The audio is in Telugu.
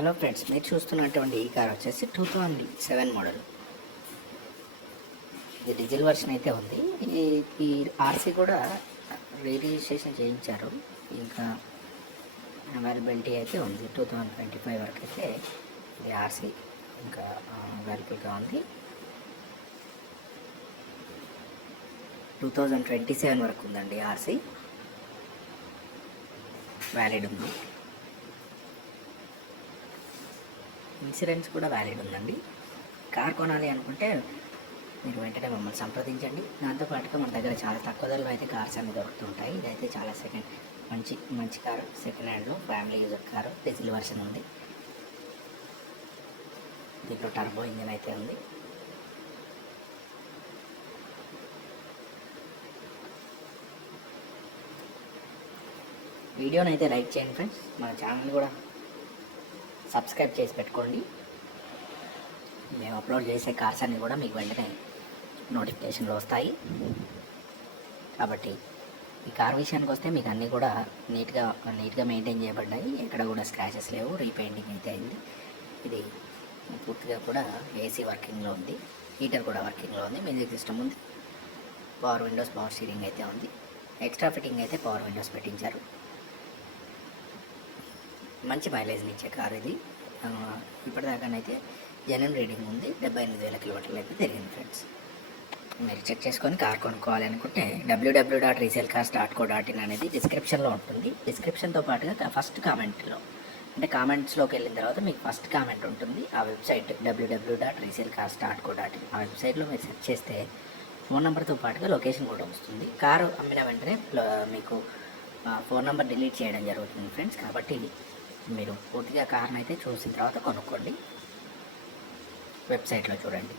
హలో ఫ్రెండ్స్, మీరు చూస్తున్నటువంటి ఈ కార్ వచ్చేసి 2007 మోడల్. ఇది డీజిల్ వర్షన్ అయితే ఉంది. ఈ ఆర్సీ కూడా రిజిస్ట్రేషన్ చేయించారు. ఇంకా అవైలబిలిటీ అయితే ఉంది. 2025 వరకు అయితే ఇది ఆర్సీ ఇంకా అవైలబుల్గా ఉంది. 2027 వరకు ఉందండి ఆర్సీ వ్యాలిడ్ ఉంది. ఇన్సూరెన్స్ కూడా వ్యాలిడ్ ఉందండి. కార్ కొనాలి అనుకుంటే మీరు వెంటనే మమ్మల్ని సంప్రదించండి. దాంతోపాటుగా మన దగ్గర చాలా తక్కువ ధరలో అయితే కార్స్ అన్ని దొరుకుతుంటాయి. ఇదైతే చాలా మంచి కారు, సెకండ్ హ్యాండ్లో family user car, diesel version ఉంది. దీంట్లో టర్బో ఇంజన్ అయితే ఉంది. వీడియోని అయితే లైక్ చేయండి ఫ్రెండ్స్. మన ఛానల్ కూడా సబ్స్క్రైబ్ చేసి పెట్టుకోండి. మేము అప్లోడ్ చేసే కార్స్ అన్నీ కూడా మీకు వెంటనే నోటిఫికేషన్లు వస్తాయి. కాబట్టి ఈ కార్ విషయానికి వస్తే మీకు అన్నీ కూడా నీట్గా మెయింటైన్ చేయబడ్డాయి. ఎక్కడ కూడా స్క్రాచెస్ లేవు. రీపెయింటింగ్ అయితే అయింది. ఇది పూర్తిగా కూడా ఏసీ వర్కింగ్లో ఉంది. హీటర్ కూడా వర్కింగ్లో ఉంది. మ్యూజిక్ సిస్టమ్ ఉంది. పవర్ విండోస్, పవర్ స్టీరింగ్ అయితే ఉంది. ఎక్స్ట్రా ఫిట్టింగ్ అయితే పవర్ విండోస్ పెట్టించారు. మంచి మైలేజ్ని ఇచ్చే కార్ ఇది. ఇప్పటిదాకానైతే జెన్యూన్ రీడింగ్ ఉంది. 78,000 కిలోమీటర్లు అయితే తిరిగింది ఫ్రెండ్స్. మీరు చెక్ చేసుకొని కార్ కొనుక్కోవాలి అనుకుంటే www.resalecar.co.in అనేది డిస్క్రిప్షన్లో ఉంటుంది. డిస్క్రిప్షన్తో పాటుగా ఫస్ట్ కామెంట్లో, అంటే కామెంట్స్లోకి వెళ్ళిన తర్వాత మీకు ఫస్ట్ కామెంట్ ఉంటుంది. ఆ వెబ్సైట్ www.resalecar.co.in. ఆ వెబ్సైట్లో మీరు సెర్చ్ చేస్తే ఫోన్ నెంబర్తో పాటుగా లొకేషన్ కూడా వస్తుంది. కారు అమ్మిన వెంటనే మీకు ఫోన్ నెంబర్ డిలీట్ చేయడం జరుగుతుంది ఫ్రెండ్స్. కాబట్టి మీరు పూర్తిగా కార్ని అయితే చూసిన తర్వాత కొనుక్కోండి. వెబ్సైట్లో చూడండి.